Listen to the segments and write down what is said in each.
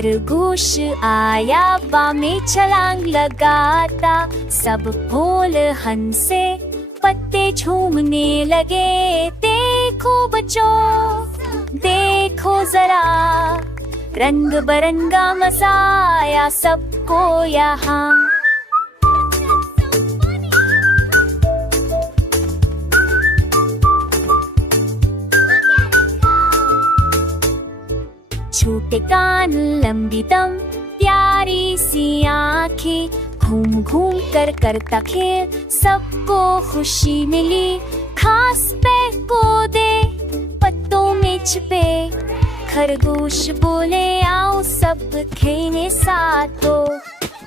खरगोश आया हवा में छलांग लगाता, सब फूल हंसे पत्ते झूमने लगे। देखो बच्चों देखो जरा, रंग बरंगा मजा आया सबको यहाँ। छोटे कान लंबी दम प्यारी सी आंखें, घूम घूम कर करता खेल सबको खुशी मिली। खास पे कूदे पत्तों में छिपे, खरगोश बोले आओ सब खेलने साथ दो।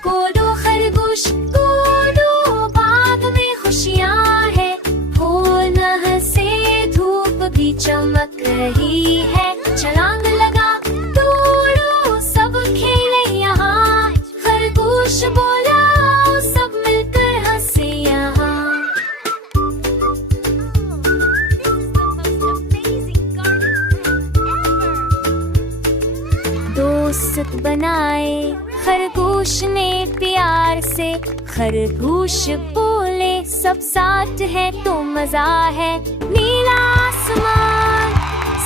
कूदो खरगोश कूदो, बाग में खुशियाँ है, फूल हंसे धूप भी चमक रही है। छलांग लगा दौड़ो सब खेले यहाँ, खरगोश बोला आओ सब मिलकर हंसे यहाँ। दोस्त बनाए खरगोश ने प्यार से, खरगोश बोले सब साथ है तो मजा है। नीला आसमान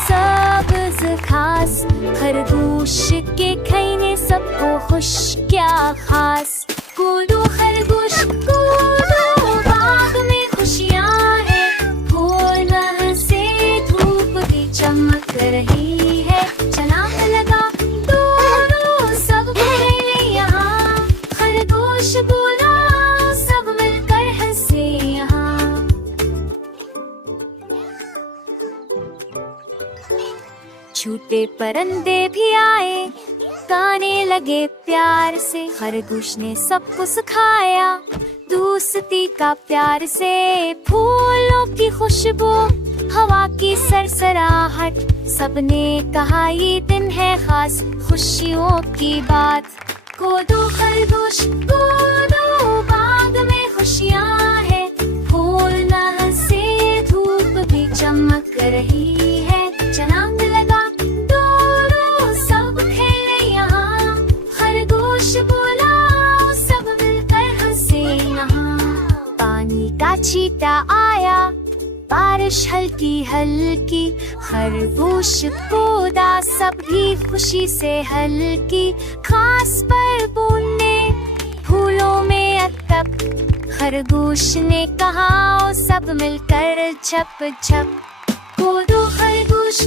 सब्ज खास, खरगोश के कहने सबको खुश क्या खास। कूदो खरगोश कूदो, बाग में खुशियाँ है, फूल हंसे धूप भी चमक रही है। छलांग लगा दौड़ो सब खेले यहाँ, खरगोश बोला सब मिलकर हंसे यहाँ। छोटे परिंदे भी आए, गाने लगे प्यार से, खरगोश ने सबको सिखाया दोस्ती का प्यार से। फूलों की खुशबू हवा की सरसराहट, सबने कहा ये दिन है खास खुशियों की बात। कूदो खरगोश कूदो, बाग में खुशियाँ है, फूल हंसे धूप भी चमक रही है। छलांग लगा दौड़ो सब खेले यहाँ, खरगोश बोला सब मिलकर हंसे यहाँ। पानी का छींटा आया, बारिश हल्की हल्की, खरगोश कूदा सब भी खुशी से हल्की। खास पर बूंदे फूलों में अटक, खरगोश ने कहा सब मिलकर छप छप। कूदो खरगोश